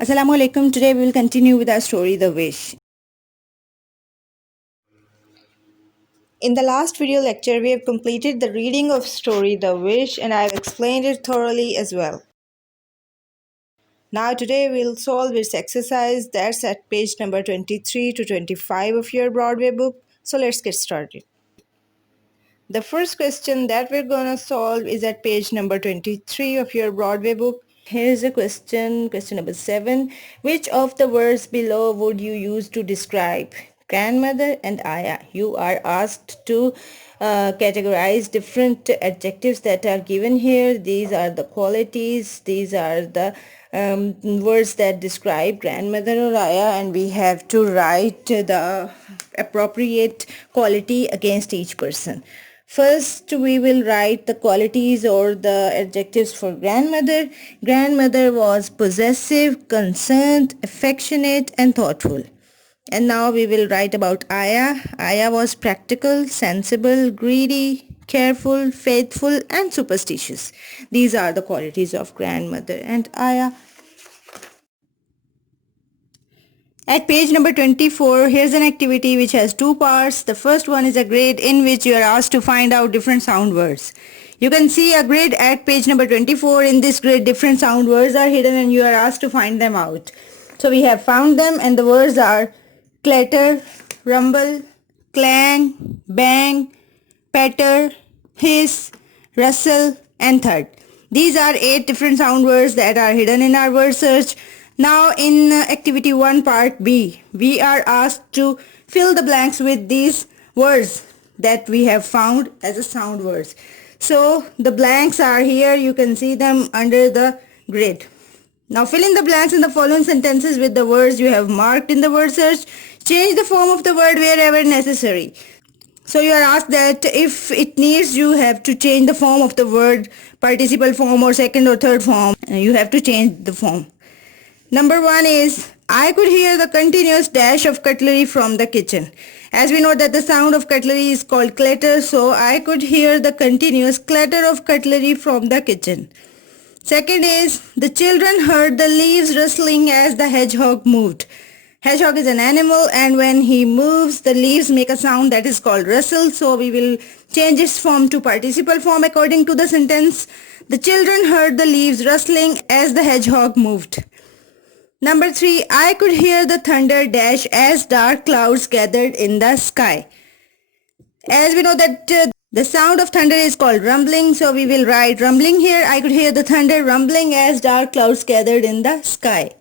Assalamu alaikum. Today we will continue with our story The Wish. In the last video lecture we have completed the reading of story The Wish and I have explained it thoroughly as well. Now today we'll solve this exercise that's at page number 23 to 25 of your Broadway book. So let's get started. The first question that we're going to solve is at page number 23 of your Broadway book. Here's a question number 7. Which of the words below would you use to describe grandmother and Aya? You are asked to categorize different adjectives that are given here. These are the qualities, these are the words that describe grandmother or Aya, and we have to write the appropriate quality against each person. First, we will write the qualities or the adjectives for grandmother. Grandmother was possessive, concerned, affectionate, and thoughtful. And now we will write about Aya. Aya was practical, sensible, greedy, careful, faithful, and superstitious. These are the qualities of grandmother and Aya. At page number 24, here's an activity which has two parts. The first one is a grid in which you are asked to find out different sound words. You can see a grid at page number 24. In this grid, different sound words are hidden and you are asked to find them out. So we have found them and the words are clatter, rumble, clang, bang, patter, hiss, rustle, and thud. These are 8 different sound words that are hidden in our word search. Now in activity 1 part B, we are asked to fill the blanks with these words that we have found as a sound words. So the blanks are here, you can see them under the grid. Now fill in the blanks in the following sentences with the words you have marked in the word search. Change the form of the word wherever necessary. So you are asked that if it needs, you have to change the form of the word, participle form or second or third form. You have to change the form. Number 1 is, I could hear the continuous dash of cutlery from the kitchen. As we know that the sound of cutlery is called clatter, so I could hear the continuous clatter of cutlery from the kitchen. Second is, the children heard the leaves rustling as the hedgehog moved. Hedgehog is an animal and when he moves, the leaves make a sound that is called rustle. So we will change its form to participle form according to the sentence. The children heard the leaves rustling as the hedgehog moved. Number 3, I could hear the thunder dash as dark clouds gathered in the sky. As we know that the sound of thunder is called rumbling, so we will write rumbling here. I could hear the thunder rumbling as dark clouds gathered in the sky.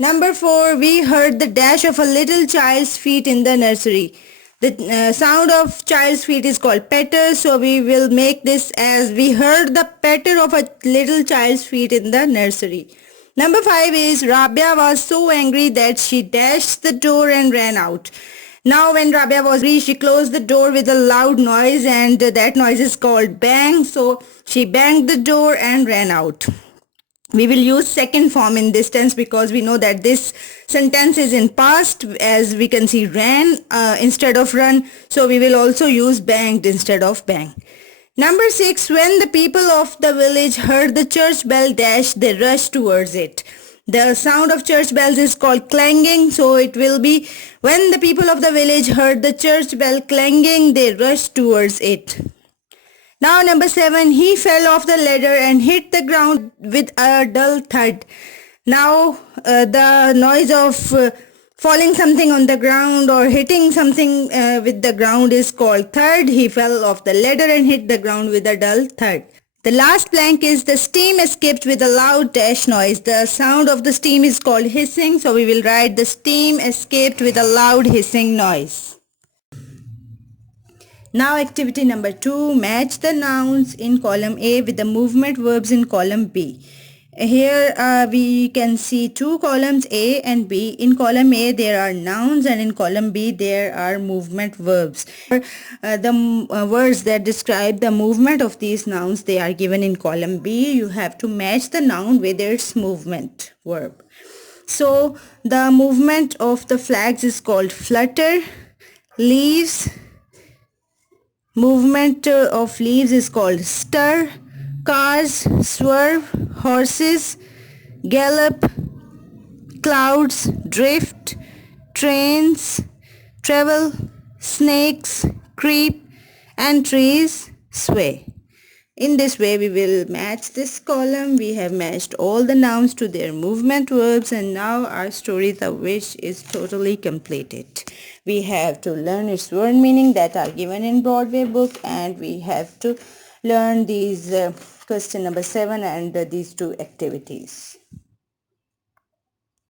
Number 4, we heard the dash of a little child's feet in the nursery. The sound of child's feet is called patter, so we will make this as we heard the patter of a little child's feet in the nursery. Number 5 is Rabia was so angry that she dashed the door and ran out. Now when Rabia was angry, she closed the door with a loud noise and that noise is called bang. So she banged the door and ran out. We will use second form in this tense because we know that this sentence is in past, as we can see ran instead of run. So we will also use banged instead of bang. Number 6, when the people of the village heard the church bell dash, they rushed towards it. The sound of church bells is called clanging, so it will be when the people of the village heard the church bell clanging, they rushed towards it. Now number 7, he fell off the ladder and hit the ground with a dull thud. Now the noise of falling something on the ground or hitting something with the ground is called thud. He fell off the ladder and hit the ground with a dull thud. The last blank is the steam escaped with a loud dash noise. The sound of the steam is called hissing, so we will write the steam escaped with a loud hissing noise. Now activity number 2, match the nouns in column A with the movement verbs in column B. Here we can see two columns A and B. In column A there are nouns and in column B there are movement verbs. The words that describe the movement of these nouns, they are given in column B. You have to match the noun with its movement verb. So the movement of the flags is called flutter. Leaves, movement of leaves is called stir. Cars, swerve. Horses, gallop. clouds drift, trains travel, snakes creep, and trees sway. In this way, we will match this column. We have matched all the nouns to their movement verbs, and now our story The Wish is totally completed. We have to learn its word meaning that are given in Broadway book, and we have to learn these question number 7 and these two activities.